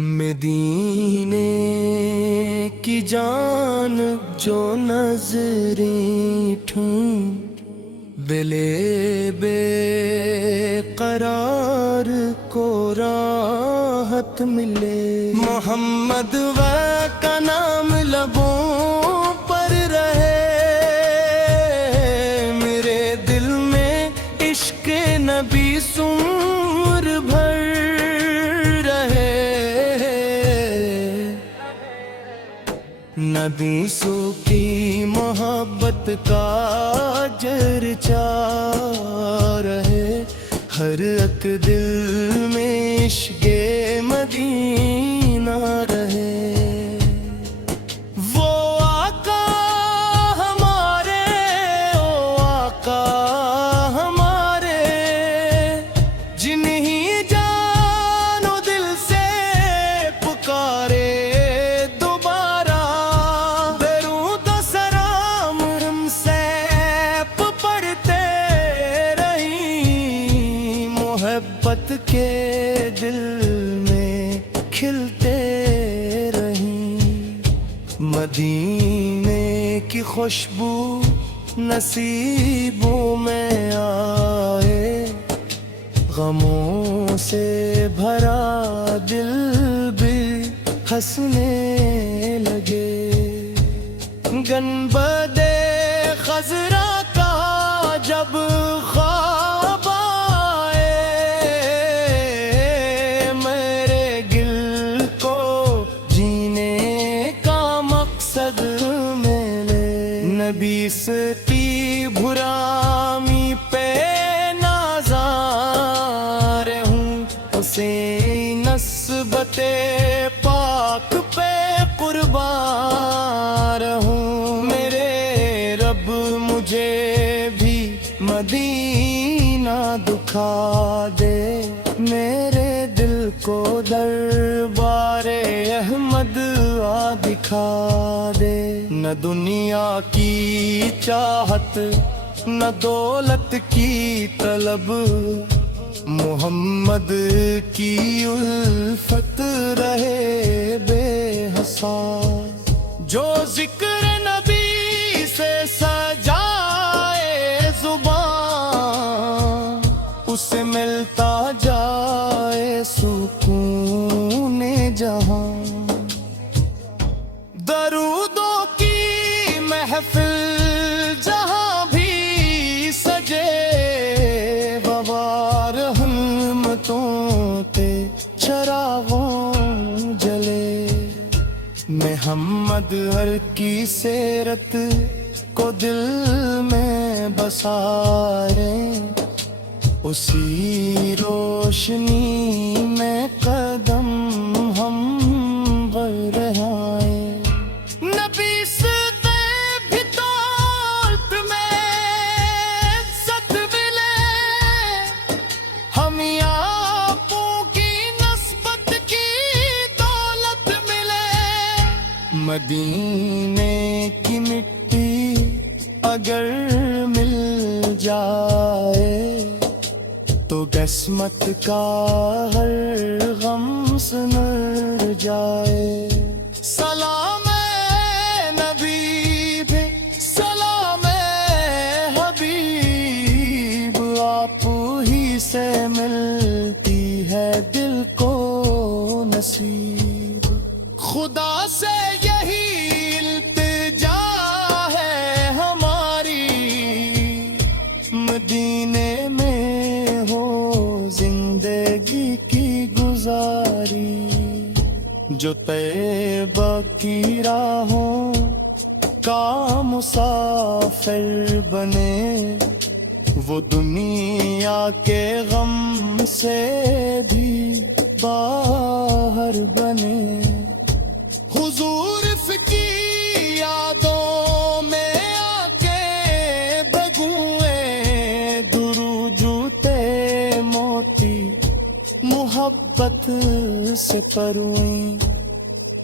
مدینے کی جان جو نظریں ٹھونٹ دلے بے قرار کو راحت ملے، محمد و کا نام لبوں پر رہے، میرے دل میں عشق نبی سور بھر رہے، نبی سو کی محبت کا چرچا رہے، ہر ایک دل میں عشق مدینہ رہے، وہ آقا ہمارے، او آقا ہمارے، جنہیں جان و دل سے پکارے دوبارہ، درود و سلام ہم سے پڑھتے رہیں، محبت کے دل میں کھلتے رہیں، مدینے کی خوشبو نصیبوں میں آئے، غموں سے بھرا دل بھی ہنسنے لگے، گنبد خضرا کا جب خواب آئے، میرے گل کو جینے کا مقصد ملے، نبی کی بھرامی پہ نازار ہوں، اسے نسبت پاک پہ قربان ہوں، میرے رب مجھے بھی مدینہ دکھا دے، میرے دل کو دربار احمد آ دکھا دے، نہ دنیا کی چاہت نہ دولت کی طلب، محمد کی الفت رہے بے حساب، جو ذکر نبی سے سجائے زبان، اسے ملتا جائے سکون جہاں، درودوں کی محفل جہاں بھی سجے، بوار ہمتوں تے چراغوں جلے، محمد ہر کی سیرت کو دل میں بسارے، اسی روشنی میں قدم ہم بڑھائیں، نبی سے بھی دولت میں عزت ملے، ہم آپوں کی نسبت کی دولت ملے، مدینے کی مٹی اگر مل جائے تو قسمت کا ہر غم سنر جائے، سلام اے نبی بھی سلام اے حبیب، آپ ہی سے ملتی ہے دل کو نصیب، خدا سے یہی التجا ہے ہماری، مدینے میں ہو زندگی کی گزاری، جو طیبہ کی راہوں کا مسافر بنے، وہ دنیا کے غم سے بھی باہر بنے، حضور کی یادوں میں آ کے بگوئے درود جوتے موتی، محبت سے پرویں،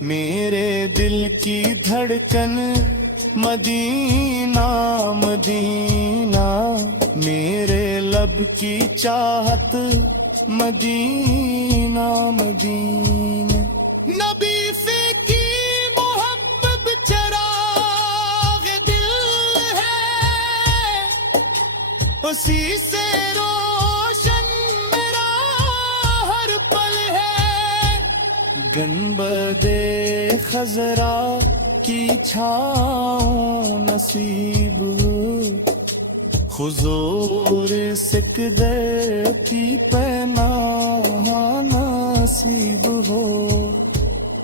میرے دل کی دھڑکن مدینہ مدینہ، میرے لب کی چاہت مدینہ مدینہ، گنبد خضرا کی چھاؤں نصیب، حضور سکندر کی پناہ نصیب ہو۔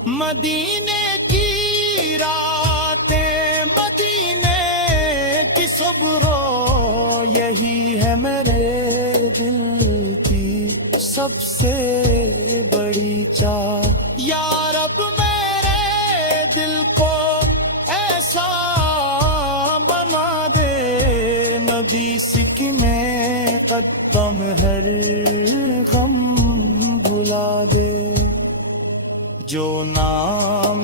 مدینے کی راتیں، مدینے کی صبح، یہی ہے میرے دل کی سب سے بڑی چاہ۔ یا رب میرے دل کو ایسا بنا دے، نبی سکنے قدم ہر غم بھلا دے۔ جو نام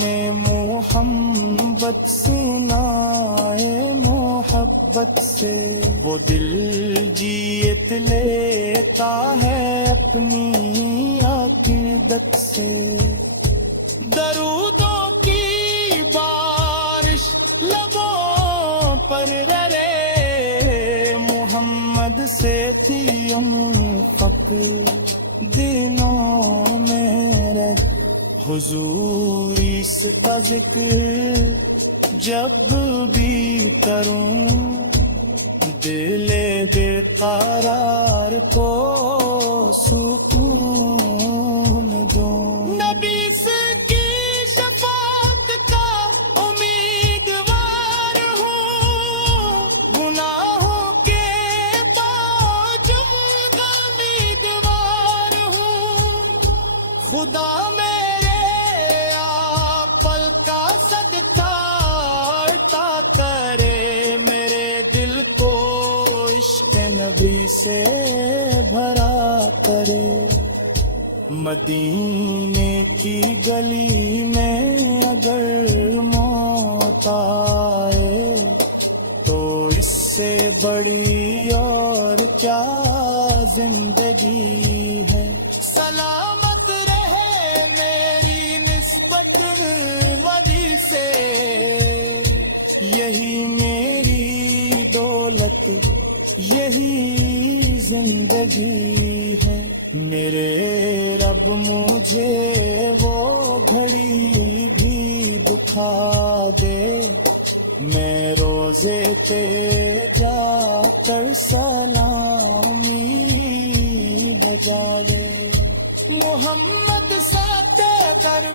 محمد سنائے محبت سے، وہ دل جیت لیتا ہے اپنی عقیدت سے۔ درودوں کی بارش لبوں پر رے، محمد سے تھی فقر دنوں میں رے۔ حضوری کا ذکر جب بھی کروں، دل بے قرار کو سکون دوں۔ نبی سے کی شفاعت کا امیدوار ہوں، گناہوں کے باجم کا امیدوار ہوں۔ خدا میرے پل کا صدقہ عطا کرے، میرے دل کو عشق نبی سے بھرا کرے۔ مدینے کی گلی میں اگر موت آئے، تو اس سے بڑی اور کیا زندگی ہے۔ سلامت رہے میری نسبت ولی سے، یہی میری دولت، یہی زندگی ہے۔ میرے رب مجھے وہ گھڑی بھی دکھا دے، میں روزے پہ جا کر سلامی بجا دے۔ محمد ساتھ کر